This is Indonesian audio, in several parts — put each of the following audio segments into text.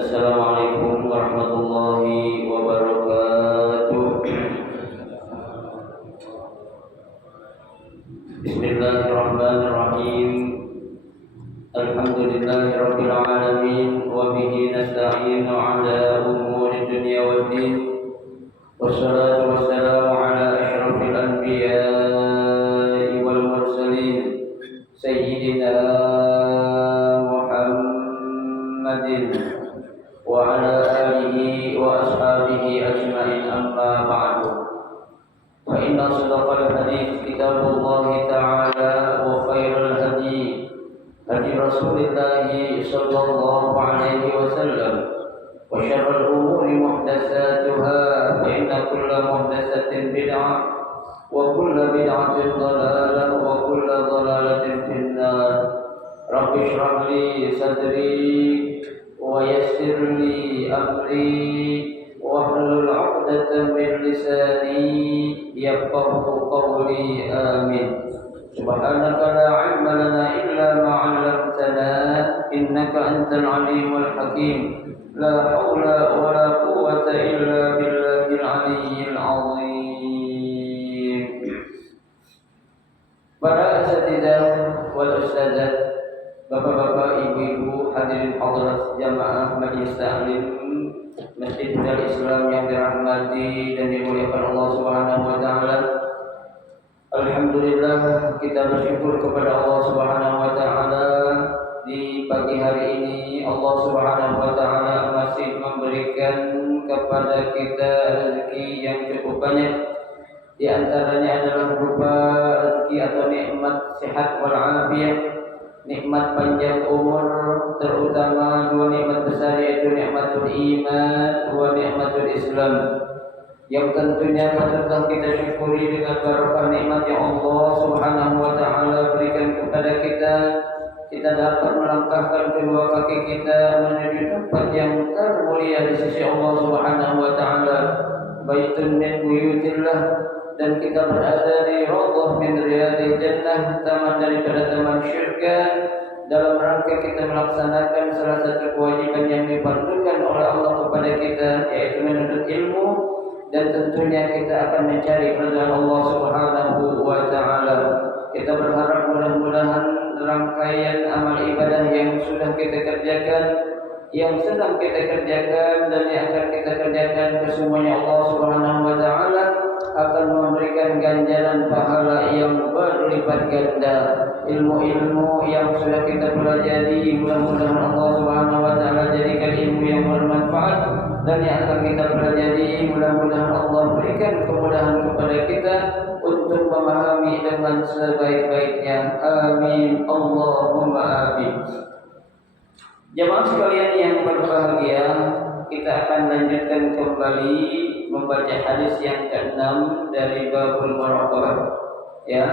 Assalamualaikum warahmatullahi wabarakatuh. Bismillahirrahmanirrahim. Alhamdulillahirabbil alamin wa bihi nasta'inu ala umuri dunya waddin. Wassalatu wassalamu ala asyrafil anbiya'i wal mursalin sayyidina Muhammadin wa ala alihi wa ashabihi ajma'in, amma ba'du. Fa inna asdaqal hadits kitabullahi ta'ala wa khairal hadi Rasulillah sallallahu alaihi wasallam wa syarrul umuri muhdatsatuha fa inna kulla muhdatsatin bid'ah wa kulla bid'atin dhalalah wa kulla dhalalatin finnar. Rabbi shrah li sadri wa yassir li amri wahlul 'uqdatam min lisani yafqahu qawli. Amin. Subhanaka la 'ilma lana illa ma 'allamtana innaka antal 'alimul hakim. La haula wa la quwwata illa billahil 'aliyyil 'azim. Para asatidzah wal ustadzah, bapak-bapak, ibu-ibu, hadirin hadirat jamaah majelis taklim Masjid Darul Islam yang dirahmati dan dimuliakan Allah Subhanahu wa taala. Alhamdulillah, kita bersyukur kepada Allah Subhanahu wa taala di pagi hari ini Allah Subhanahu wa taala masih memberikan kepada kita rezeki yang cukup banyak. Di antaranya adalah berupa rezeki atau nikmat sehat wal afiyah, nikmat panjang umur, terutama dua nikmat besar, yaitu nikmatul iman wa nikmatul Islam, yang tentunya patutlah kita syukuri dengan barokah nikmat yang Allah Subhanahu wa taala berikan kepada kita. Kita dapat melangkahkan kedua kaki kita menuju tempat yang termulia di sisi Allah Subhanahu wa taala, baitun min buyutillah, dan kita berada di raudhah min riyadil jannah, taman daripada taman syurga, dalam rangka kita melaksanakan salah satu kewajiban yang difardukan oleh Allah kepada kita, yaitu menuntut ilmu, dan tentunya kita akan mencari ridha Allah Subhanahu wa taala. Kita berharap mudah-mudahan rangkaian amal ibadah yang sudah kita kerjakan, yang sedang kita kerjakan, dan yang akan kita kerjakan, kesemuanya Allah Subhanahu wa taala akan memberikan ganjaran pahala yang berlipat ganda. Ilmu-ilmu yang sudah kita pelajari, mudah-mudahan Allah Subhanahu wa taala jadikan ilmu yang bermanfaat, dan yang akan kita pelajari, mudah-mudahan Allah berikan kemudahan kepada kita untuk memahami dengan sebaik-baiknya. Amin, Allahumma amin. Jemaah sekalian yang berbahagia, kita akan lanjutkan kembali membaca hadis yang ke-6 dari babul muraqabah. Ya,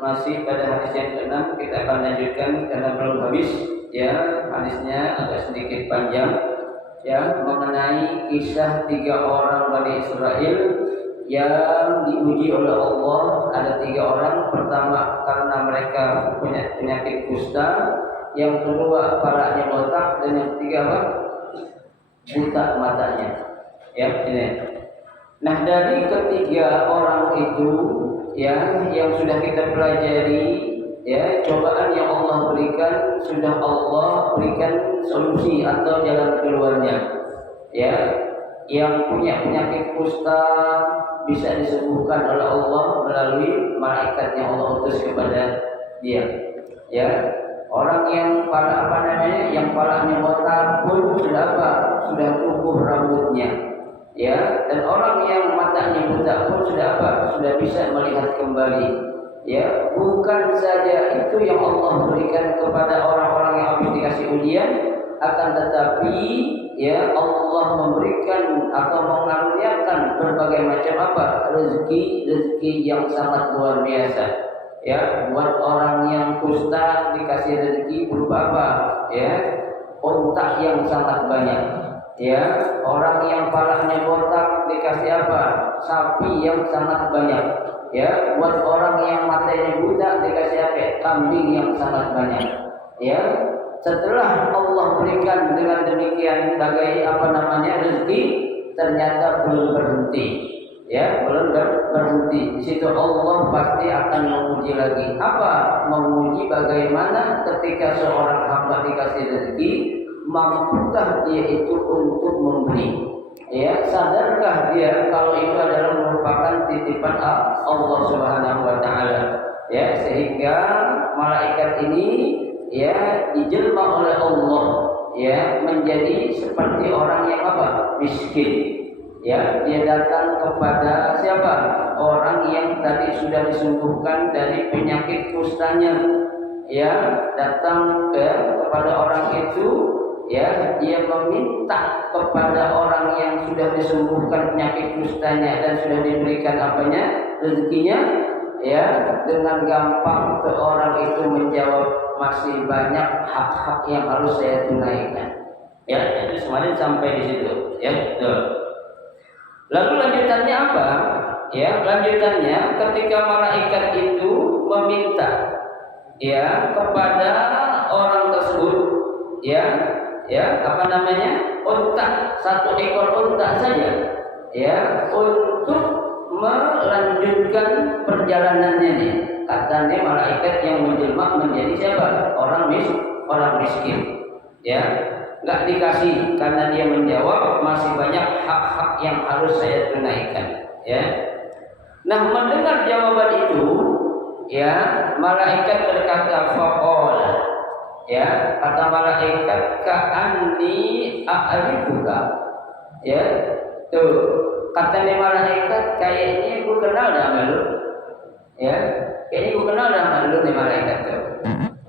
masih pada hadis yang ke-6 kita akan lanjutkan karena belum habis. Ya, hadisnya agak sedikit panjang. Ya, mengenai kisah 3 orang Bani Israel yang diuji oleh Allah. Ada 3 orang. Pertama, karena mereka punya penyakit kusta. Yang kedua, palanya botak, dan yang ketiga apa? Buta matanya. Ya, ini. Nah, dari ketiga orang itu, ya, yang sudah kita pelajari, ya, cobaan yang Allah berikan, sudah Allah berikan solusi atau jalan keluarnya. Ya, yang punya penyakit kusta bisa disembuhkan oleh Allah melalui malaikat yang Allah utus kepada dia. Ya, orang yang yang palanya botak pun sudah apa? Sudah tumbuh rambutnya. Ya, dan orang yang matanya buta pun sudah apa? Sudah bisa melihat kembali. Ya, bukan saja itu yang Allah berikan kepada orang-orang yang habis dikasih ujian, akan tetapi ya Allah memberikan atau mengaruniakan berbagai macam apa? Rezeki yang sangat luar biasa. Ya, buat orang yang kusta dikasih rezeki berupa apa? Ya, unta yang sangat banyak. Ya, orang yang palanya botak dikasih apa? Sapi yang sangat banyak. Ya, buat orang yang matanya buta dikasih apa? Kambing yang sangat banyak. Ya, setelah Allah berikan dengan demikian bagai rezeki, ternyata belum berhenti, ya belum berhenti. Di situ Allah pasti akan menguji lagi. Apa? Menguji bagaimana ketika seorang hamba dikasih rezeki, mampukah dia itu untuk memberi? Ya, sadarkah dia kalau itu adalah merupakan titipan Allah Subhanahu wa taala? Ya, sehingga malaikat ini ya dijelma oleh Allah ya menjadi seperti orang yang miskin. Ya, dia datang kepada siapa? Orang yang tadi sudah disembuhkan dari penyakit kustanya. Ya, datang kepada orang itu, ya, dia meminta kepada orang yang sudah disembuhkan penyakit kustanya dan sudah diberikan rezekinya, ya, dengan gampang orang itu menjawab, masih banyak hak-hak yang harus saya tunaikan. Ya, jadi kemarin sampai di situ, ya. Lalu lanjutannya apa? Ya, lanjutannya ketika malaikat itu meminta, ya, kepada orang tersebut, ya, unta, satu ekor unta saja, ya, untuk melanjutkan perjalanannya nih. Katanya malaikat yang menjelma menjadi siapa? Orang miskin, ya, nggak dikasih karena dia menjawab masih banyak hak-hak yang harus saya tunaikan, ya. Nah, mendengar jawaban itu, ya, malaikat berkata, faqala, ya, kata malaikat, ka'anni a'rifuka, ya, tuh, kata malaikat, kayaknya gue kenal sama lu, ya, kayaknya gue kenal sama lu nih malaikat tuh,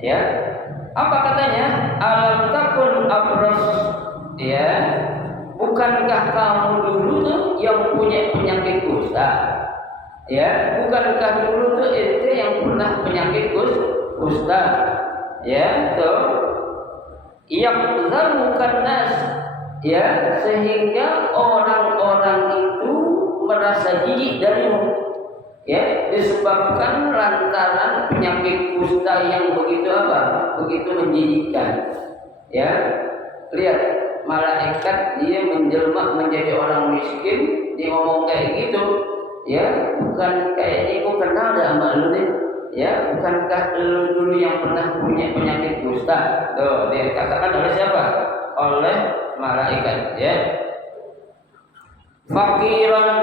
ya. Apa katanya? Alam takun abras, ya, bukankah kamu dulu tuh yang punya penyakit kusta, ya, bukankah dulu tuh ente yang pernah penyakit kusta, ya, tuh, yang bukan nas, ya, sehingga orang-orang itu merasa jijik darimu, ya, disebabkan lantaran penyakit kusta yang begitu menjijikkan, ya. Lihat, malaikat dia menjelma menjadi orang miskin, dia ngomong kayak gitu, ya, bukan kayak ini gue kenal sama lu nih, ya, bukankah lu dulu yang pernah punya penyakit kusta? Tuh, dia katakan oleh siapa? Oleh malaikat, ya. Fakiran,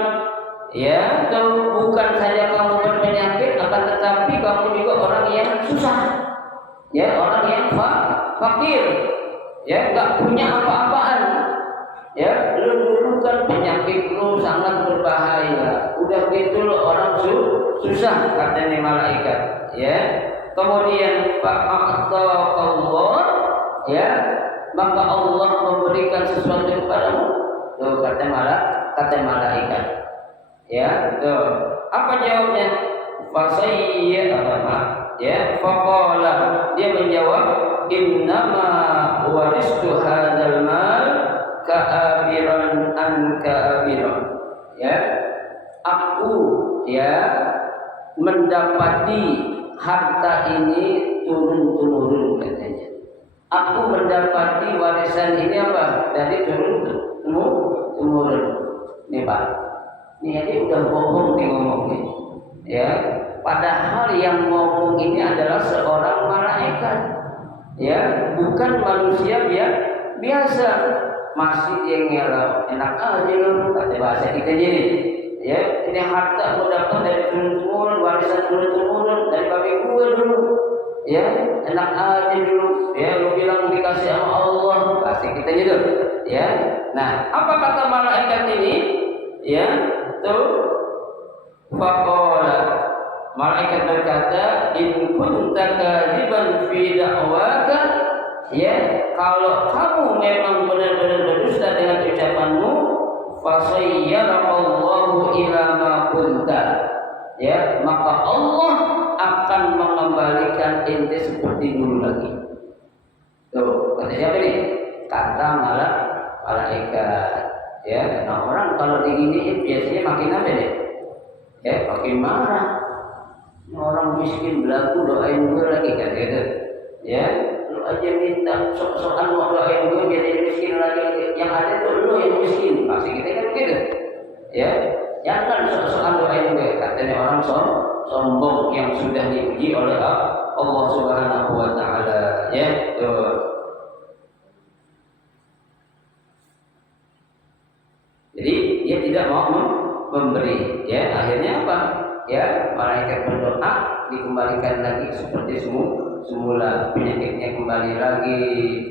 ya, tuh, bukan saja kamu berpenyakit, akan tetapi kamu juga orang yang susah, ya, orang yang fakir, ya, nggak punya apa-apaan, ya. Lu dulu kan penyakit lu sangat berbahaya, udah gitu lu orang susah, katanya malaikat, ya. Kemudian fa'ataqallah, ya, maka Allah memberikan sesuatu kepadamu. Tuh, kata malaikat, ya, tuh. Apa jawabnya? Fasayya ya, faqala, dia menjawab, innama waristu hadzal mal ka'abiran an ka'abiran, ya, aku, ya, mendapati harta ini turun-temurun, katanya. Aku mendapati warisan ini dari turun-temurun. Nih Pak, ini udah bohong nih ngomongnya, ya. Padahal yang ngomong ini adalah seorang malaikat, ya, bukan manusia biasa. Masih dia ngelau, enak aja lu, kata bahasa kita jadi, ya. Ini harta lu dapat dari turun-temurun, warisan turun-temurun dari babi gue dulu, ya, enak aja dulu, ya, lu bilang dikasih sama Allah, pasti kita gitu, ya. Nah, apa kata malaikat ini, ya, tuh, faqala, malaikat berkata, in kunta kadziban fi da'waka, ya, kalau kamu memang benar-benar berdusta dengan ucapanmu, fasayyarallahu ila ma kunta, ya, maka Allah akan mengembalikan ente seperti dulu lagi. Tuh, kata siapa nih? Kata malaikat, ya. Nah, orang kalau diginiin biasanya makin apa deh? Ya, makin marah. Orang miskin belagu doain gue lagi, kan gitu, ya. Lu aja minta sok-sokan doain gue biar jadi miskin lagi, yang ada tuh lu yang miskin, pasti kita kan gitu, ya. Jangan sok-sokan doain gue, katanya orang sombong yang sudah diuji oleh Allah Subhanahu wa taala, ya. Tuh. Jadi dia tidak mau memberi, ya. Akhirnya apa? Ya, malaikat berdoa dikembalikan lagi seperti semula, penyakitnya kembali lagi,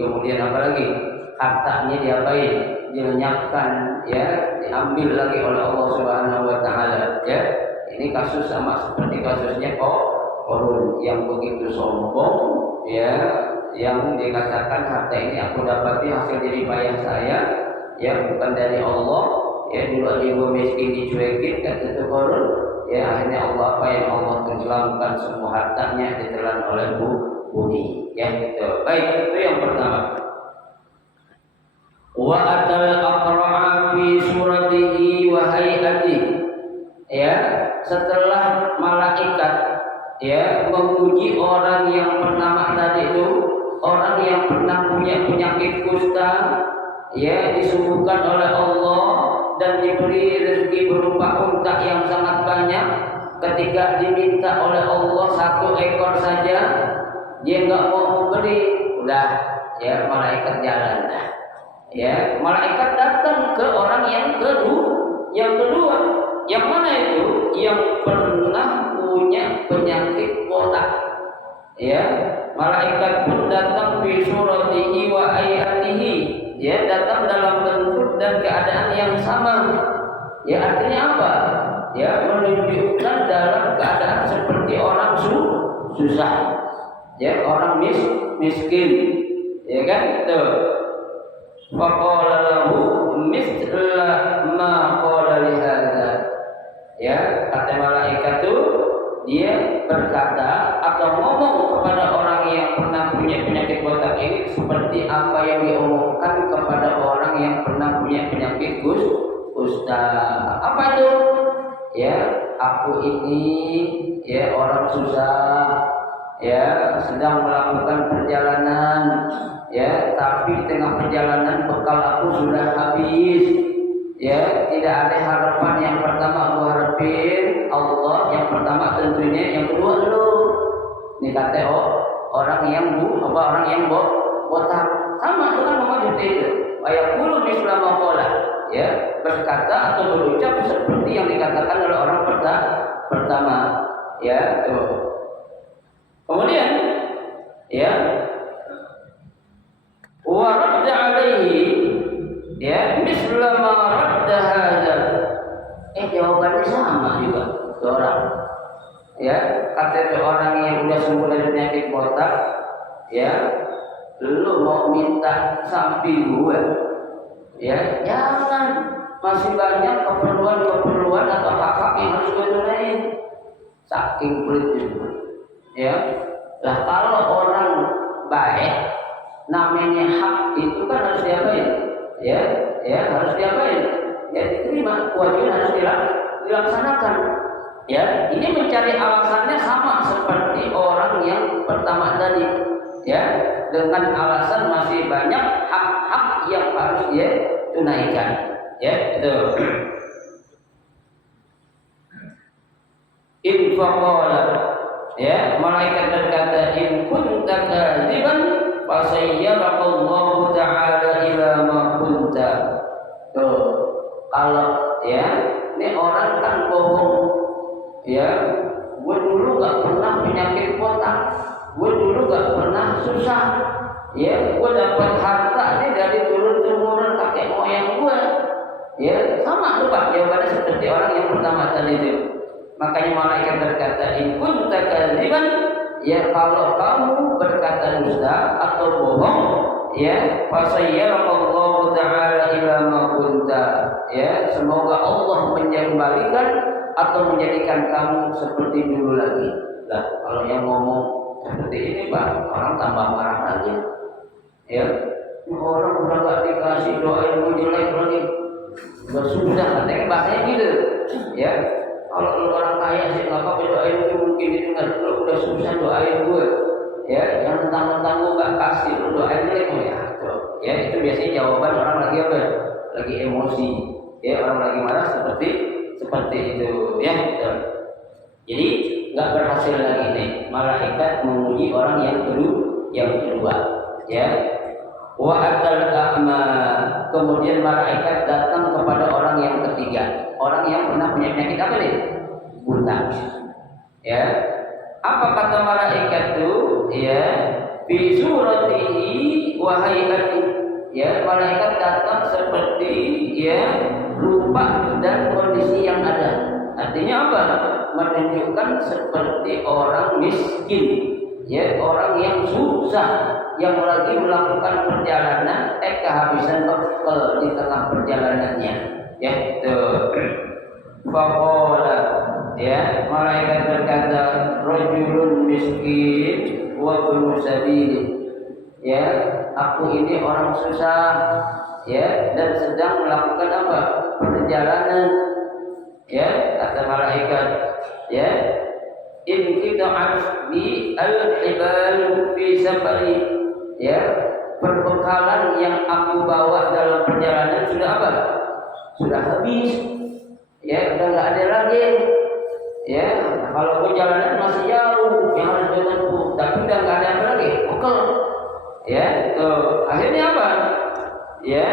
kemudian apa lagi? Hartanya diapain? Dilenyapkan, ya, diambil lagi oleh Allah Subhanahu wa taala, ya. Ini kasus sama seperti kasusnya Qarun yang begitu sombong, ya, yang dikatakan harta ini aku dapati hasil jerih payah saya, ya, bukan dari Allah, ya. Dulu gue miskin dicuekin kata Qarun, ya, akhirnya Allah apa yang Allah tenggelamkan semua hartanya ditelan oleh bumi, ya, gitu. Baik, itu yang pertama. Wa atal aqra'a fi suratihi wa hayatihi, ya, setelah malaikat, ya, menguji orang yang pertama tadi itu, orang yang pernah punya penyakit kusta, ya, disembuhkan oleh Allah dan diberi rezeki berupa unta yang sangat banyak. Ketika diminta oleh Allah 1 ekor saja, dia nggak mau memberi. Udah, ya, malaikat jalan dah. Ya, malaikat datang ke orang yang kedua. Yang mana itu? Yang pernah punya penyakit botak. Ya, malaikat pun datang fi suratihi wa ayatihi. Dia datang dalam bentuk dan keadaan yang sama. Ya, artinya apa? Ya, menunjukkan dalam keadaan seperti orang susah. Ya, orang miskin. Ya kan? Tuh. Faqala lahu mithla ma qala li hadza. Ya, kata malaikat itu, dia berkata atau ngomong kepada orang yang pernah punya penyakit botak ini seperti apa yang diomongkan kepada orang yang pernah punya penyakit kusta. Apa itu? Ya, aku ini, ya, orang susah, ya, sedang melakukan perjalanan, ya, tapi tengah perjalanan bekal aku sudah habis. Ya, tidak ada harapan. Yang pertama aku harapin Allah, yang pertama tentunya, yang kedua lu. Ini kata orang yang botak sama dengan Muhammad itu. Ayaqulu misla ma qala, ya, berkata atau berucap seperti yang dikatakan oleh orang pertama, ya, tuh. Kemudian, ya, wa radda alaihi, ya, misla ma radda hadza. Jawabannya sama juga itu orang. Ya, kata orang yang udah sembuh dari penyakit botak, ya, lu mau minta samping gue, ya, jangan, masih banyak keperluan atau hak-hak yang harus gue tunain. Saking pelit itu, ya. Lah kalau orang baik, namanya hak itu kan harus diapain? Ya, harus diapain? Ya, diterima, kewajiban harus dilaksanakan. Ya, ini mencari alasannya sama seperti orang yang pertama tadi, ya, dengan alasan masih banyak hak-hak yang harus dia tunaikan, ya, itu. In faqala, ya, malaikat berkata, in kunta kadziban fasayyaraqallahu ta'ala ila ma kunta. Tuh, kalau, ya, ini orang kan bohong. Ya, gue dulu gak pernah penyakit botak, gue dulu gak pernah susah. Ya, gue dapat harta ini dari turun-turunan kakek moyang gue. Ya, sama tuh Pak, jawabannya seperti orang yang pertama tadi itu. Makanya malaikat berkata, in kunta kadziban, ya, kalau kamu berkata dusta atau bohong, ya, fasayyaraqallahu ta'ala ila ma kunta. Ya, semoga Allah menjadikan atau menjadikan kamu seperti dulu lagi. Lah, kalau yang ngomong seperti ini Pak, orang tambah marah lagi. Ya, orang udah gak dikasih doain gue jelek lagi, udah susah, katanya bahasanya gitu. Ya, kalau lu orang kaya sih nggak apa-apa doain gue, mungkin didengar. Lu udah susah doain gue, ya, yang tentang gue gak kasih, lu doain jelek ya. Tuh, Ya, itu biasanya jawaban orang lagi apa? Lagi emosi. Ya, orang lagi marah seperti itu. Ya, gitu. Jadi nggak berhasil lagi nih. Malaikat memuji orang yang kedua. Ya. Wa atal a'ma. Kemudian malaikat datang kepada orang yang ketiga. Orang yang pernah punya penyakit apa nih? Buta. Ya. Apa kata malaikat itu? Ya. Bi suratihi wa hayatihi. Ya, malaikat datang seperti ya rupa dan kondisi yang ada. Artinya apa? Menunjukkan seperti orang miskin, ya, orang yang susah, yang lagi melakukan perjalanan, kehabisan bekal di tengah perjalanannya, ya, itu. Faqala, ya, malaikat berkata, rajulun miskin wa ibnu sabil. Ya, aku ini orang susah, ya, dan sedang melakukan apa? Perjalanan. Ya, kata malaikat, ya, in qita'at bi al-hibal fi safari. Ya, perbekalan yang aku bawa dalam perjalanan sudah apa? Sudah habis. Ya, udah nggak ada lagi. Ya, kalau perjalanan masih jauh yang harus ditempuh, tapi udah nggak ada apa lagi. Bekal. Ya, tuh. Akhirnya apa? Ya,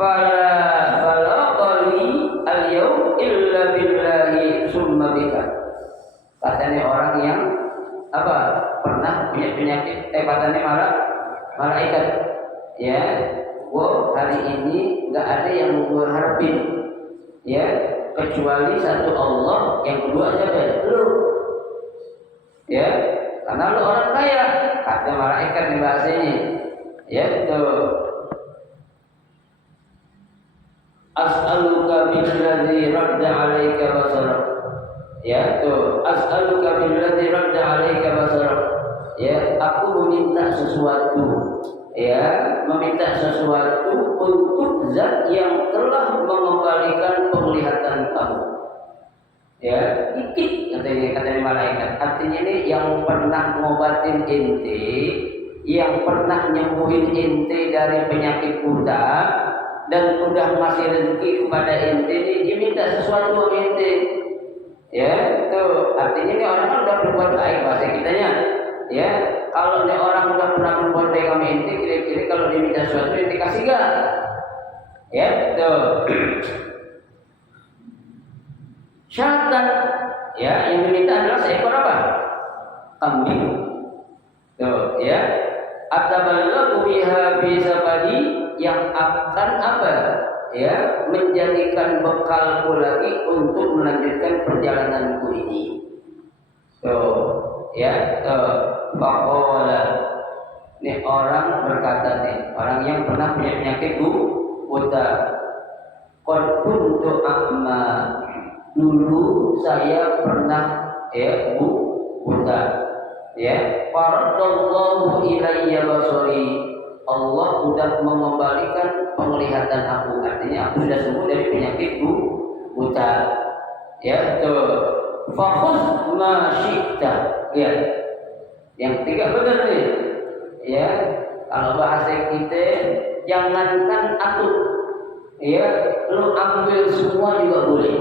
fala qali al-yaum illa billahi summa bika. Katanya orang yang apa? Pernah punya penyakit, katanya malaikat. Ya, hari ini nggak ada yang gue harapin. Ya, kecuali satu Allah, yang kedua siapa? Lu. Ya, karena lu orang kaya, kata malaikat di bahasa ini. Ya, itu. As'aluka billadzi radda 'alaika basarak. Ya, itu. As'aluka billadzi radda 'alaika basarak. Ya, aku meminta sesuatu. Ya, meminta sesuatu untuk zat yang telah mengembalikan penglihatan kamu. Ya, dikit katanya malaikat. Artinya ini yang pernah ngobatin ente, yang pernah nyembuhin ente dari penyakit buta dan udah ngasih rezeki kepada ente, ini dia minta sesuatu sama ente. Ya, itu artinya ini orang kan udah berbuat baik bahasa kitanya. Ya, kalau ini orang udah pernah berbuat baik sama ente, kira-kira kalau dia minta sesuatu ente kasih gak? Ya, itu. Syatan, ya, yang diminta adalah seekor apa? Kambing. Tuh, ya. Ataballahu biha fi safari, yang akan apa? Ya, menjadikan bekalku lagi untuk melanjutkan perjalananku ini. Tuh, ya, tuh. Faqala. Ini orang berkata nih, orang yang pernah punya penyakit buta. Qad kuntu a'ma. Dulu saya pernah buta. Ya, faradallahu ilayya basari. Allah sudah mengembalikan penglihatan aku. Artinya aku sudah sembuh dari penyakit buta. Ya, tuh. Fakhudh ma syi'ta. Ya. Yang tiga benar nih. Ya, kalau bahasa kita jangankan aku. Ya, lu ambil semua juga boleh.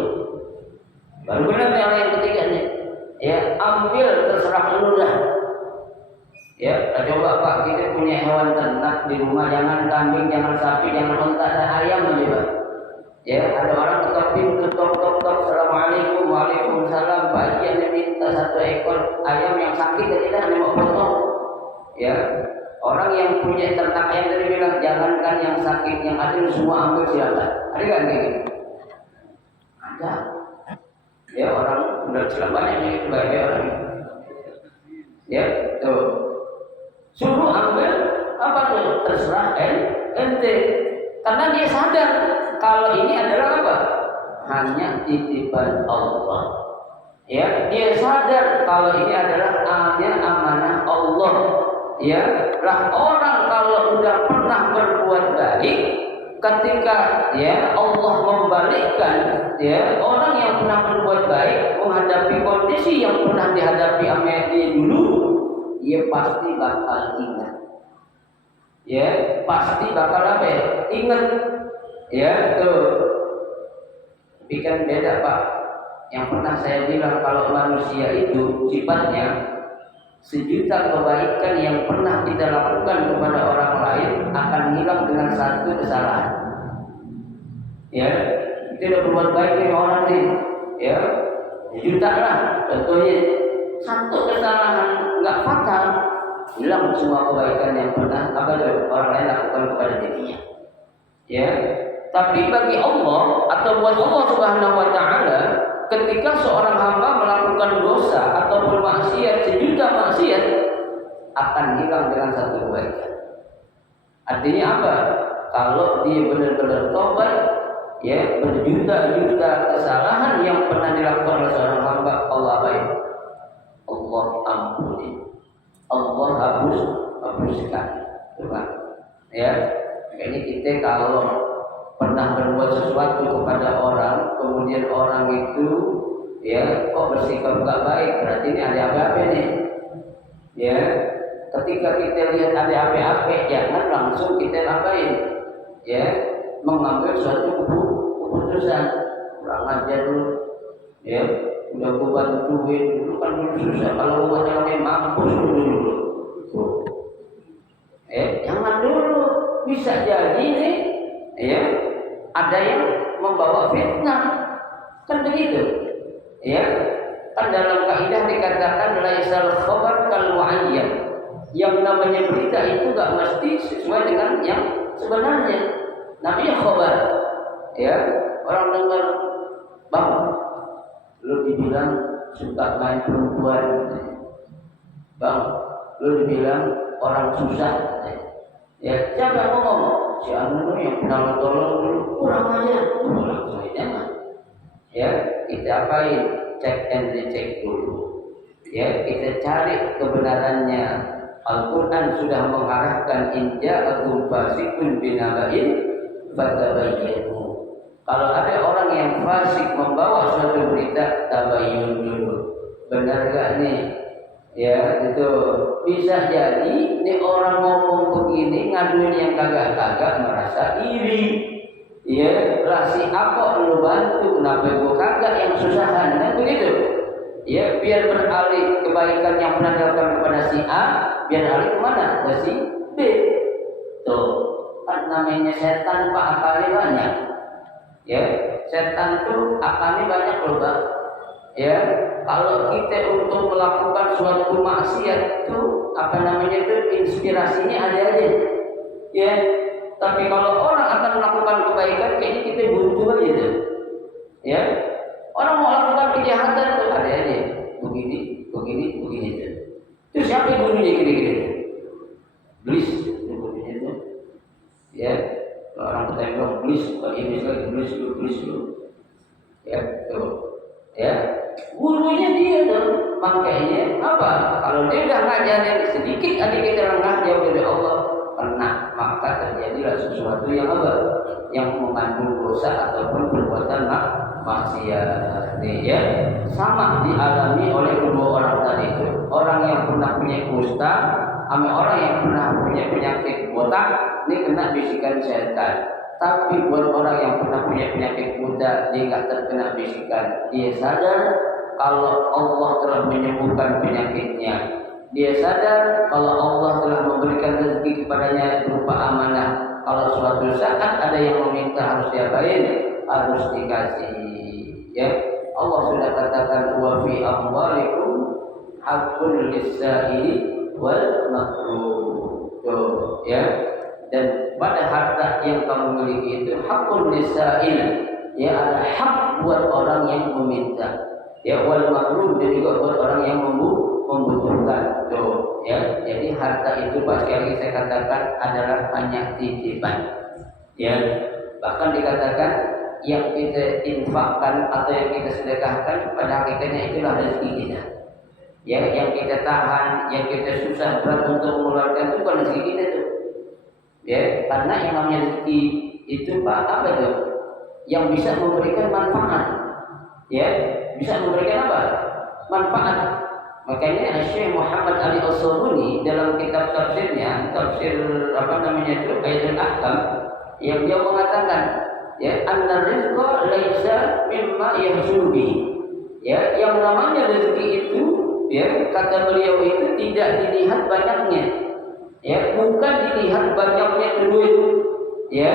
Baru benar yang ketiga nih. Ya, ambil terserah lu dah. Ya, coba Pak, kita punya hewan ternak di rumah, jangan kambing, jangan sapi, jangan unta, dan ayam aja Pak. Ya, ada orang ketok pintu, tok, assalamualaikum, waalaikumsalam, Pak Haji yang minta 1 ekor ayam yang sakit, kita hanya mau potong. Ya, orang yang punya ternak ayam tadi bilang, jangankan yang sakit, yang ada semua ambil silakan. Ada kan kayak gitu? Ada. Ya, orang udah banyak yang sebagai orang. Ya, tuh. Suruh ambil apa tuh? Terserah ente. Karena dia sadar kalau ini adalah apa? Hanya titipan Allah. Ya, dia sadar kalau ini adalah hanya amanah Allah. Ya, lah orang kalau udah pernah berbuat baik, ketika ya Allah membalikkan, ya, orang yang pernah berbuat baik menghadapi kondisi yang pernah dihadapi sama dia dulu, dia pasti bakal ingat. ya pasti bakal apa ya? Ingat ya tuh. Tapi kan beda Pak. Yang pernah saya bilang kalau manusia itu sifatnya sejuta kebaikan yang pernah kita lakukan kepada orang lain akan hilang dengan satu kesalahan. Ya, kita berbuat baik dengan orang lain, ya, juta lah. Contohnya satu kesalahan nggak fatal, hilang semua kebaikan yang pernah orang lain lakukan kepada dirinya. Ya, tapi bagi Allah atau buat Allah Subhanahu Wa Taala, ketika seorang hamba melakukan dosa atau bermaksiat sejuta maksiat akan hilang dengan satu kebaikan. Artinya apa? Kalau dia benar-benar tobat, ya berjuta-juta kesalahan yang pernah dilakukan oleh seorang hamba, Allah apain? Allah ampuni, Allah hapuskan. Coba, ya. Kayaknya kita kalau pernah berbuat sesuatu kepada orang, kemudian orang itu ya kok bersikap gak baik, berarti ini ada apa-apa nih. Ya, ketika kita lihat ada apa-apa, jangan langsung kita ngapain? Ya, mengambil suatu keputusan. Kurang ajar dulu. Ya, udah gua bantuin dulu kan dulu susah. Kalau gua nyalain mampus dulu. Jangan dulu. Bisa jadi nih, ya. Ada yang membawa fitnah, kan begitu, ya. Kan dalam kaidah dikatakan laisal khabar kal wa'iyah. Yang namanya berita itu gak mesti sesuai dengan yang sebenarnya. Namanya khabar, ya. Orang dengar, bang, lu dibilang suka main perempuan, bang, lu dibilang orang susah, ya. Siapa yang ngomong? Si anu yang pernah tolong dulu, kurang aja, langsung jangan. Ya, kita apain? Cek and recheck dulu. Ya, kita cari kebenarannya. Al-Quran sudah mengarahkan inja'akum fasikun binaba'in fatabayyanu. Kalau ada orang yang fasik membawa suatu berita, tabayyun dulu. Benar gak nih? Ya, itu bisa jadi nih orang ngomong begini ngaduin yang kagak-kagak merasa iri. Ya, lah si apa lu bantu, kenapa gua kagak yang susahan, nah begitu. Ya, biar beralih kebaikan yang pernah dilakukan kepada si A, biar alih kemana? Ke si B. Tuh, kan namanya setan Pak, akalnya banyak. Ya, setan tuh akalnya banyak loh Pak. Ya, kalau kita untuk melakukan suatu maksiat itu apa namanya itu inspirasinya ada aja. Ya, tapi kalau orang akan melakukan kebaikan kayaknya kita buntu aja tuh. Ya, orang mau lakukan kejahatan tuh ada aja. Begini tuh. Itu siapa yang bunuhnya kira-kira? Iblis bunuhnya tuh. Ya, kalau orang ketembak iblis, kalau iblis lu. Ya, tuh. Ya, gurunya dia tuh. Makanya apa? Kalau dia udah ngajarin sedikit aja kita lengah jauh dari Allah, kena, maka terjadilah sesuatu yang apa? Yang mengandung dosa ataupun perbuatan maksiat. Nih ya, sama dialami oleh kedua orang tadi itu. Orang yang pernah punya kusta, sama orang yang pernah punya penyakit botak, ini kena bisikan setan. Tapi buat orang yang pernah punya penyakit buta, dia nggak terkena bisikan. Dia sadar kalau Allah telah menyembuhkan penyakitnya. Dia sadar kalau Allah telah memberikan rezeki kepadanya berupa amanah. Kalau suatu saat ada yang meminta harus diapain? Harus dikasih. Ya, Allah sudah katakan wa fi amwalikum haqqul lis-sa'ili wal mahrum. Tuh, ya. Dan pada harta yang kamu miliki itu hakun lisa'il, ya ada hak buat orang yang meminta, ya wal mahrum, dan juga buat orang yang membutuhkan. Tuh, ya. Jadi harta itu sekali lagi saya katakan adalah hanya titipan. Ya, bahkan dikatakan yang kita infakkan atau yang kita sedekahkan pada hakikatnya itulah rezeki kita. Ya, yang kita tahan, yang kita susah berat untuk mengeluarkan itu bukan rezeki kita tuh. Ya, karena yang namanya rezeki itu Pak apa itu? Yang bisa memberikan manfaat. Ya, bisa memberikan apa? Manfaat. Makanya Syekh Muhammad Ali As-Sabuni dalam kitab tafsirnya, tafsir Ayatul Ahkam, yang dia mengatakan ya anna rizqa laisa mimma yahsul bihi. Ya, yang namanya rezeki itu ya kata beliau itu tidak dilihat banyaknya. Ya, bukan dilihat banyaknya duit. Ya,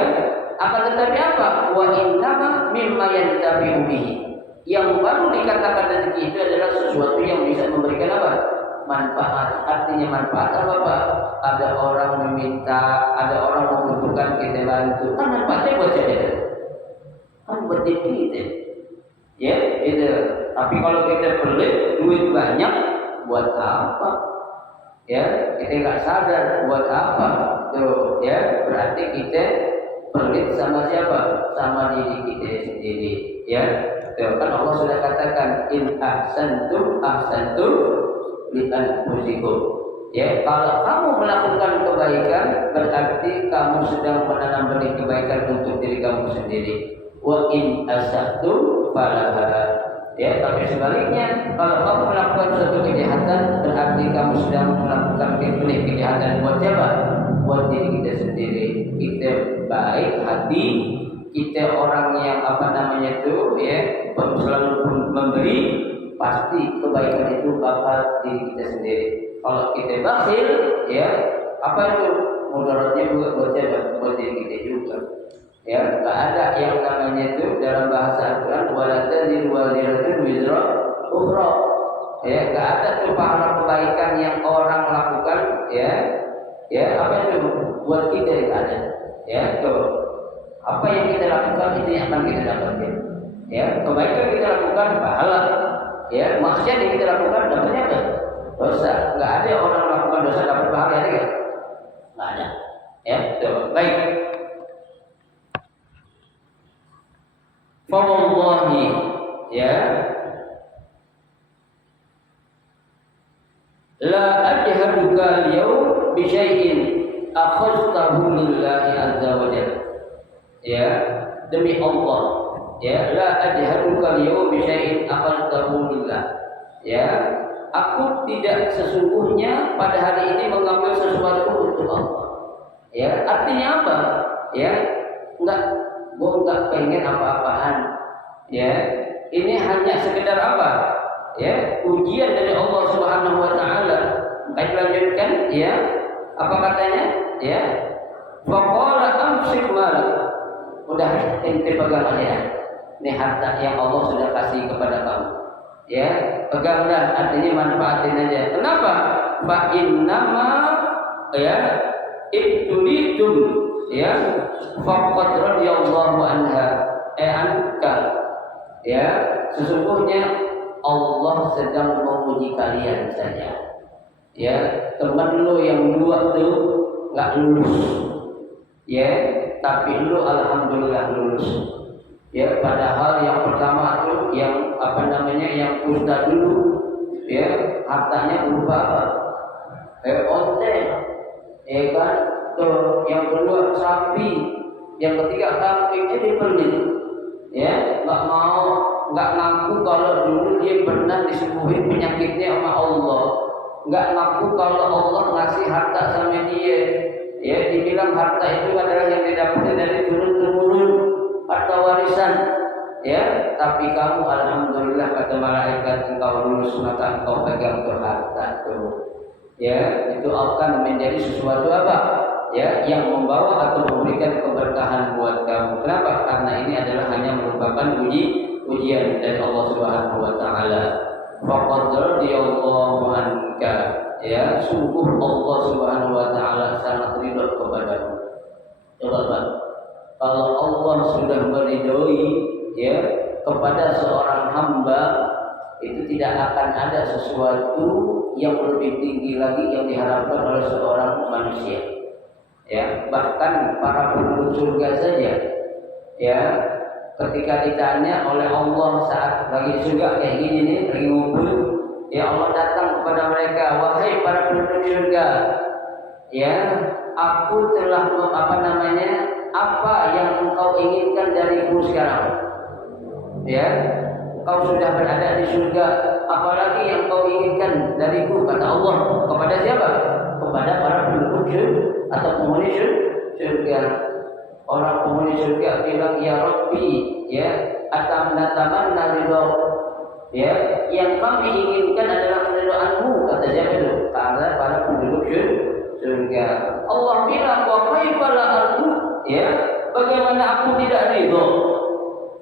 akan tetapi apa? Wa innama mimma yantabi'u bihi. Yang baru dikatakan rezeki itu adalah sesuatu yang bisa memberikan apa? Manfaat. Artinya manfaat apa? Ada orang meminta, ada orang membutuhkan, kita bantu. Kan manfaatnya buat siapa? Kan buat diri kita. Ya, itu. Tapi kalau kita pelit, duit banyak, buat apa? Ya, kita nggak sadar buat apa. Tuh, ya, berarti kita pelit sama siapa? Sama diri kita sendiri. Ya, tuh, kan Allah sudah katakan in ahsantum li anfusikum. Ya, kalau kamu melakukan kebaikan, berarti kamu sedang menanam benih kebaikan untuk diri kamu sendiri. Wa in asa'tum falaha. Ya, tapi sebaliknya, kalau kamu melakukan suatu kejahatan, berarti kamu sedang melakukan benih kejahatan buat siapa? Buat diri kita sendiri. Kita baik hati, kita orang yang ya, selalu memberi, pasti kebaikan itu bakal diri kita sendiri. Kalau kita bakhil, ya, apa itu? Mudaratnya buat siapa? Buat diri kita juga. Ya, nggak ada yang namanya itu dalam bahasa Al-Quran wala taziru waziratun wizra ukhra. Ya, nggak ada tuh pahala kebaikan yang orang lakukan, ya apa itu buat kita yang ada. Ya, tuh apa yang kita lakukan itu yang akan kita dapatkan. Ya, kebaikan kita lakukan pahala. Ya, maksudnya yang kita lakukan dapatnya apa? Dosa. Nggak ada orang melakukan dosa dapat pahala, ada nggak? Nggak ada. Ya, tuh baik. Fawallahi ya la ajhaduka al-yawm bi syai'in akhadtahu lillahi azza wa jalla. Ya, demi Allah, ya la ajhaduka al-yawm bi syai'in akhadtahu lillah. Ya, aku tidak sesungguhnya pada hari ini mengambil sesuatu untuk Allah. Ya, artinya apa? Ya, gue nggak pengen apa-apaan, ya. Ini hanya sekedar apa? Ya, ujian dari Allah Subhanahu Wa Taala. Baik, lanjutkan, ya. Apa katanya? Ya. Faqala amsik malak. Udah, ente pegang ya. Ini harta yang Allah sudah kasih kepada kamu. Ya, peganglah. Artinya manfaatin aja. Kenapa? Fa innama ya ibtulitum ya faqad radiyallahu anha anka. Ya, sesungguhnya Allah sedang menguji kalian saja. Ya, teman lu yang dua tuh nggak lulus, ya, tapi lu alhamdulillah lulus. Ya, padahal yang pertama tuh yang yang kusta dulu, ya, hartanya berupa apa? Onte, ya kan? Tuh, yang kedua sapi, yang ketiga kambing. Dipelit, ya, nggak ngaku kalau dulu dia pernah disembuhin penyakitnya sama Allah, nggak ngaku kalau Allah ngasih harta sama dia, ya, dibilang harta itu adalah yang didapatkan dari turun-temurun, harta warisan, ya, tapi kamu alhamdulillah kata malaikat engkau lulus maka engkau pegang tuh harta tuh, ya, itu akan menjadi sesuatu apa? Ya, yang membawa atau memberikan keberkahan buat kamu. Kenapa? Karena ini adalah hanya merupakan ujian dari Allah Subhanahu Wa Taala. Faqad radiyallahu anka. Ya, sungguh Allah Subhanahu Wa Taala sangat ridho kepadamu. Coba Pak, kalau Allah sudah meridhoi, ya, kepada seorang hamba, itu tidak akan ada sesuatu yang lebih tinggi lagi yang diharapkan oleh seorang manusia. Ya, bahkan para penduduk surga saja, ya, ketika ditanya oleh Allah saat lagi surga kayak gini nih, lagi ngumpul, ya, Allah datang kepada mereka, wahai para penduduk surga, ya, aku telah apa yang engkau inginkan dariku sekarang, ya, engkau sudah berada di surga, apalagi yang kau inginkan dariku, kata Allah. Kepada siapa? Kepada para penduduk syurga atau penghuni syurga. Orang penghuni syurga bilang, ya Rabbi, ya atamanna ridha, ya yang kami inginkan adalah keridhaanmu, kata siapa itu? Kata para penduduk syurga. Allah bilang, wa kaifa la arju, ya bagaimana aku tidak ridha?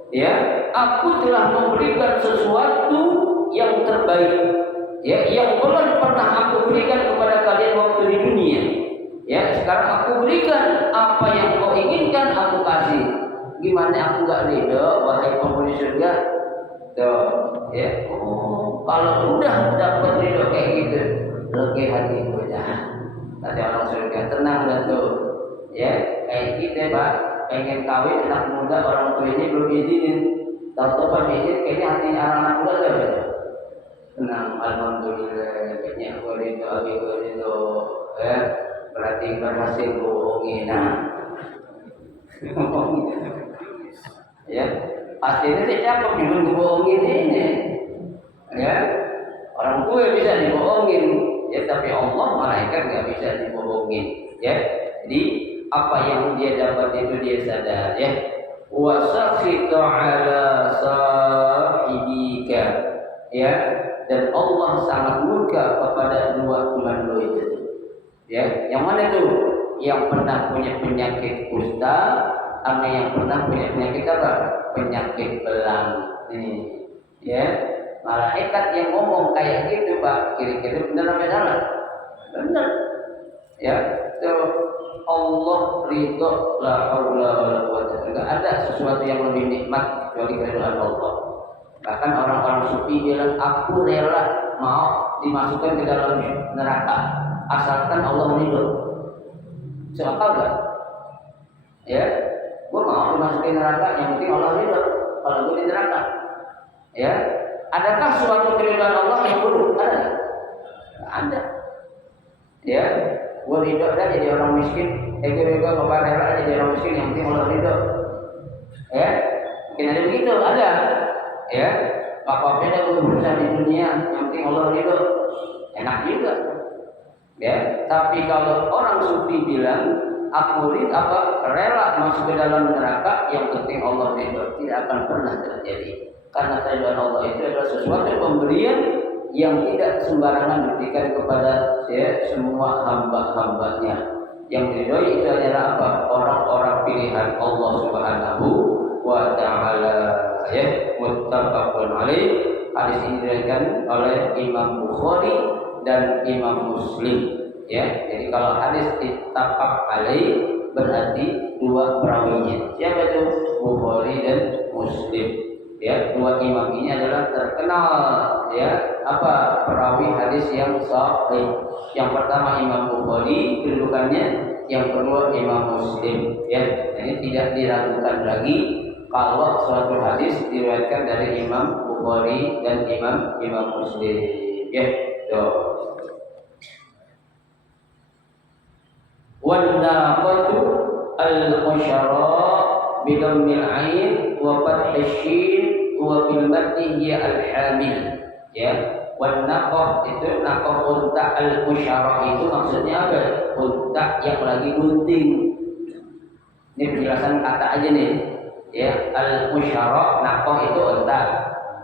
Ya, aku telah memberikan sesuatu yang terbaik, ya yang belum pernah aku berikan kepada kalian waktu di dunia. Ya, sekarang aku berikan apa yang kau inginkan, aku kasih. Gimana aku gak ridho, wahai penghuni surga? Tuh, ya. Oh, kalau udah dapat ridho kayak gitu, lega hatiku dah. Kata orang surga, tenang dah tuh. Ya, kayak gitu Pak. Pengen kawin anak muda, orang tuanya belum izinin. Tahu-tahu pas izin, kayaknya hati anak muda dah. Tenang, alhamdulillah. Kayaknya aku ridho, aku ridho. Ya. Berarti berhasil bohongin. Ya, pastinya sih cakep dengan bohongin ini. Ya, orang tua bisa dibohongin, ya tapi Allah, malaikat nggak bisa dibohongin. Ya, jadi apa yang dia dapat itu dia sadar. Ya, wasakhita ala sahibika. Ya, dan Allah sangat murka kepada dua teman lo itu. Ya, yang mana itu? Yang pernah punya penyakit kusta, sama yang pernah punya penyakit apa? Penyakit belang. Ini, ya, malaikat yang ngomong kayak gitu Pak, kira-kira benar apa salah? Benar. Ya, itu Allah ridho, la haula wala quwwata. Enggak ada sesuatu yang lebih nikmat kecuali keridhaan Allah. Bahkan orang-orang sufi bilang, aku rela mau dimasukkan ke dalam neraka asalkan Allah ridho. Siapa enggak? Ya, gua mau dimasukin neraka, yang penting Allah ridho. Kalau gua di neraka, ya, adakah suatu keridhaan Allah yang buruk? Ada? Nggak ada. Ya, gua ridho dah jadi orang miskin. Gua ridho kepada rela jadi orang miskin, yang penting Allah ridho. Ya, mungkin ada begitu, ada. Ya, apa beda gua berusaha di dunia, yang penting Allah ridho. Enak juga. Ya, tapi kalau orang sufi bilang aku rela masuk ke dalam neraka, yang penting Allah ridho, tidak akan pernah terjadi. Karena keridhaan Allah itu adalah sesuatu pemberian yang tidak sembarangan diberikan kepada semua hamba-hambanya. Yang diridhoi itu adalah apa? Orang-orang pilihan Allah Subhanahu wa Ta'ala. Ya, muttafaqun alaih. Hadis ini diriwayatkan oleh Imam Bukhari dan Imam Muslim. Ya, jadi kalau hadis ittafaq alaih berarti dua perawinya. Siapa itu? Bukhari dan Muslim. Ya, dua imam ini adalah terkenal, ya, apa perawi hadis yang sahih. Yang pertama Imam Bukhari kedudukannya, yang kedua Imam Muslim. Ya, ini tidak diragukan lagi kalau suatu hadis diriwayatkan dari Imam Bukhari dan Imam Muslim. Ya, tuh. Wan naqatu al-musyara bidammil ain wa fathis shin wa bil madhi hiya al-hamil. Ya, wan naqah itu naqah unta al-musyara itu maksudnya apa? Unta yang lagi gunting. Ini penjelasan kata aja nih. Ya, al-musyara naqah itu unta.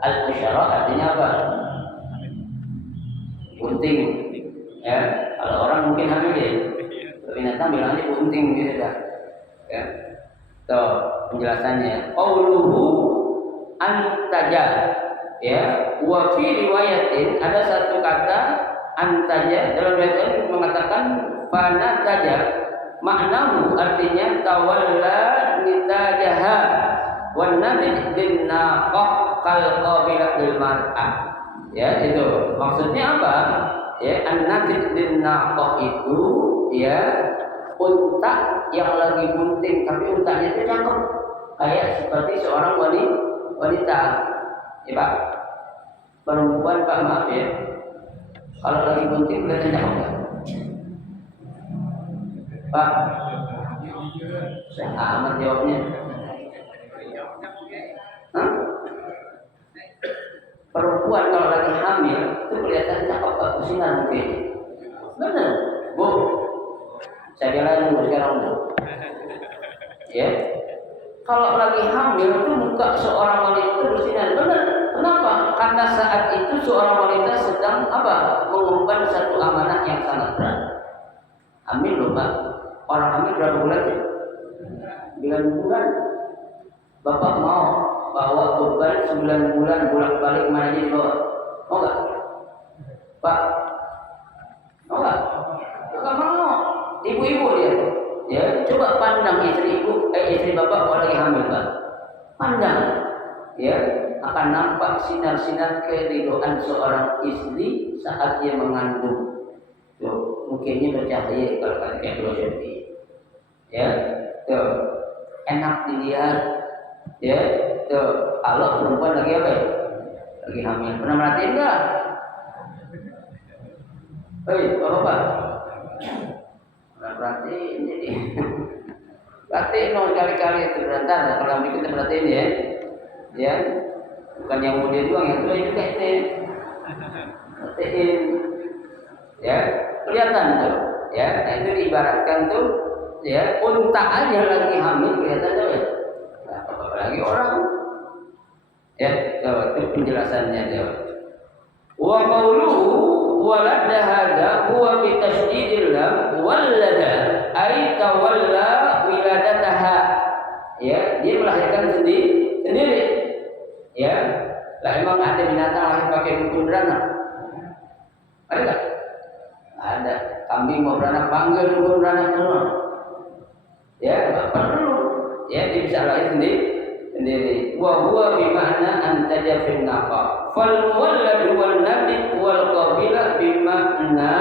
Al-musyara artinya apa? Gunting. Ya, kalau orang mungkin hamil ya. Binatang bilang aja bunting gitu dah. Ya. Tuh penjelasannya. Qauluhu antaja. Ya, wa fi riwayatin ada satu kata antaja dalam riwayat ini mengatakan fanataja. Maknahu artinya tawalla nitajaha wan nabi bin naqah kal qabilah bil mar'ah. Ya, itu. Maksudnya apa? Ya, an-nabi bin naqah itu ya unta yang lagi bunting, tapi untanya itu cakep, kayak seperti seorang wanita. Ya Pak, perempuan Pak, maaf ya, kalau lagi bunting kelihatan cakep nggak? Pak, saya amat jawabnya. Hah? Perempuan kalau lagi hamil Benar, Bu. Saya jalan dulu sekarang, Bu. Ya. Kalau lagi hamil itu muka seorang wanita itu bersinar. Benar. Kenapa? Karena saat itu seorang wanita sedang apa? Mengemban satu amanah yang sangat berat. Hamil loh, Pak. Orang hamil berapa bulan sih? 9 bulan. Bapak mau bawa beban 9 bulan bolak-balik mana aja dibawa? Mau nggak? Pak? Mau nggak? Nggak mau. Ibu-ibu dia. Ya, coba pandang istri bapak kalau lagi hamil, Pak. Pandang. Ya, akan nampak sinar-sinar keridoan seorang istri saat dia mengandung. Tuh, mukanya bercahaya kalau kata filosofi. Ya, tuh enak dilihat. Ya, tuh kalau perempuan lagi apa ya? Lagi hamil. Pernah merhatiin nggak? Hei, bapak. Pernah perhatiin jadi. Perhatiin dong kali-kali itu berantar. Kalau kita perhatiin ya. Ya, bukan yang muda doang, yang tua juga itu. Perhatiin. Ya, kelihatan tuh. Ya, nah itu diibaratkan tuh. Ya, unta aja lagi hamil kelihatan tuh ya. Nah, apalagi orang. Ya, coba itu penjelasannya coba. Wa qawluhu walada hadza huwa bi tasydidil lam walada ay tawalla wiladataha. Ya, dia melahirkan sendiri. Ya, lah emang ada binatang lahir pakai dukun beranak? Ada nggak? Ada. Kambing mau beranak panggil dukun beranak semua. Ya, nggak perlu. Ya, dia bisa lahir sendiri. Wa huwa bima'na antaja fil naqa. Fal muwalladu wan nabi wal qabila bima'na.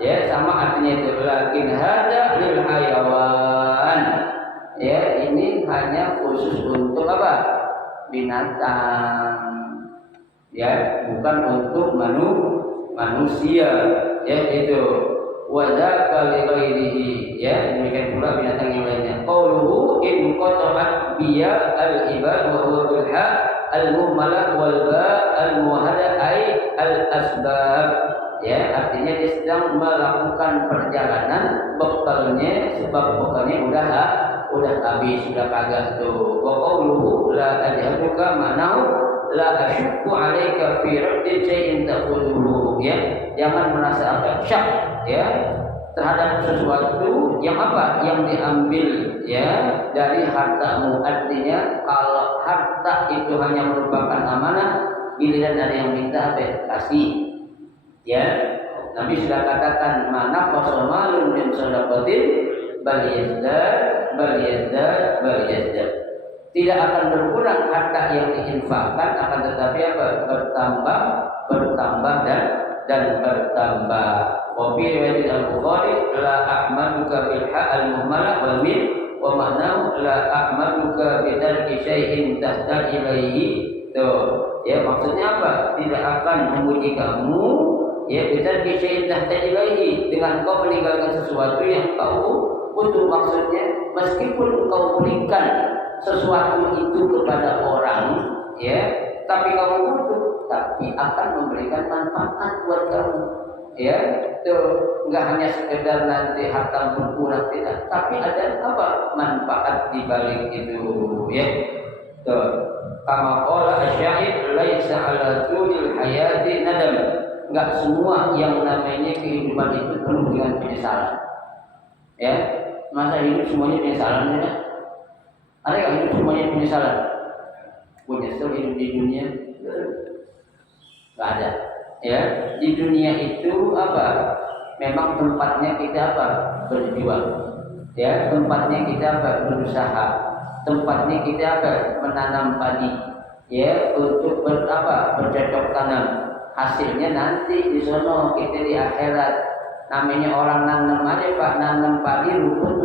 Ya, sama artinya itu. Lakin hada lil hayawan. Ya, ini hanya khusus untuk apa? Binatang. Ya, bukan untuk manusia. Ya, itu. Wa dzaka li ghairihi. Ya, demikian pula binatang yang lainnya. Qauluhu in qata'at biya al-ibad wa huwa bil ha al-muhmala wal ba al-muhada ay al-asbab. Ya, artinya dia sedang melakukan perjalanan, bekalnya sebab bekalnya udah habis, sudah kagak tuh. Wa qawluhu la ajhaduka ma'nahu la asyukku 'alaika fi raddi shay'in ta'khudhuhu. Ya, jangan merasa apa? Syak, ya, terhadap sesuatu yang apa? Yang diambil ya dari hartamu. Artinya kalau harta itu hanya merupakan amanah, giliran ada yang minta apa? Kasih. Ya, Nabi sudah katakan mana qasamalun min sadaqatin bal yazdad. Tidak akan berkurang harta yang diinfakkan, akan tetapi apa? Bertambah dan bertambah. Wa fi riwayat al-Bukhari la ahmaduka bil ha'al muhmala wal mim wa ma'nahu la ahmaduka bi tarki syai'in tahtaj ilaihi. Tuh, ya maksudnya apa? Tidak akan memuji kamu ya bi tarki syai'in tahtaj ilaihi, dengan kau meninggalkan sesuatu yang kau butuh. Maksudnya meskipun kau berikan sesuatu itu kepada orang ya, tapi kamu butuh, tapi akan memberikan manfaat buat kamu. Ya, itu enggak hanya sekedar nanti harta berkurang, tidak, tapi ada apa? Manfaat di balik itu, ya. Tuh, kama qala asy-syair laisa 'ala tulil hayati nadam. Enggak semua yang namanya kehidupan itu penuh dengan penyesalan. Ya, masa hidup semuanya penyesalan ya? Ada nggak hidup semuanya penyesalan? Menyesal hidup di dunia? Nggak ada. Ya, di dunia itu apa? Memang tempatnya kita apa? Berjuang. Ya, tempatnya kita apa? Berusaha. Tempatnya kita apa? Menanam padi. Ya, untuk bercocok tanam. Hasilnya nanti di sono kita di akhirat. Namanya orang nanam aja Pak, nanam padi rumput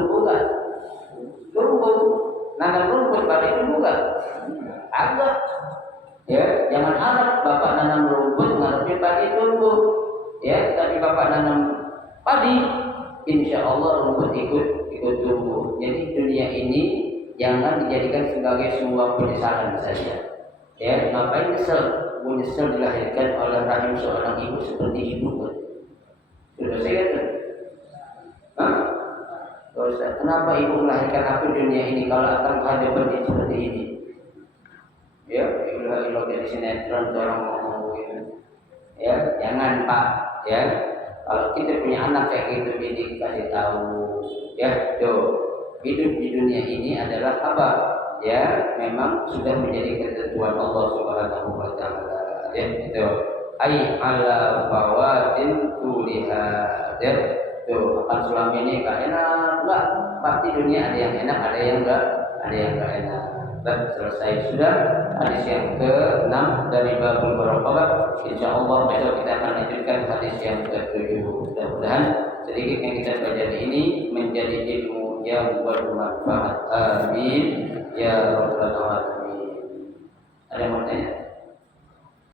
tumbuh. Nanam rumput padi tumbuh nggak? Agak. Ya, jangan harap bapak nanam rumput ngarepin padi tumbuh. Ya, tapi bapak nanam padi, insya Allah rumput ikut tumbuh. Jadi dunia ini jangan dijadikan sebagai sebuah penyesalan saja. Ya, ngapain menyesal dilahirkan oleh rahim seorang ibu seperti ibu? Sudah saya tuh. Hah? Ustaz, kenapa ibu melahirkan aku di dunia ini kalau akan menghadapi seperti ini? Ya, ilah dari sinetron orang ngomong gitu. Ya, jangan Pak. Ya, kalau kita punya anak kayak gitu, ini kasih tahu. Ya, tuh hidup di dunia ini adalah apa? Ya, memang sudah menjadi ketentuan Allah Subhanahu wa taala. Ya, itu. Ai ala fawatin tulihat. Ya, tuh akan selama ini gak enak, enggak? Pasti dunia ada yang enak, ada yang enggak enak. Dan selesai sudah hadis yang ke-6 dari babul muraqabah. Insyaallah besok kita akan lanjutkan hadis yang ke-7. Mudah-mudahan sedikit yang kita pelajari ini menjadi ilmu yang bermanfaat. Amin ya rabbal alamin. Ada yang mau tanya?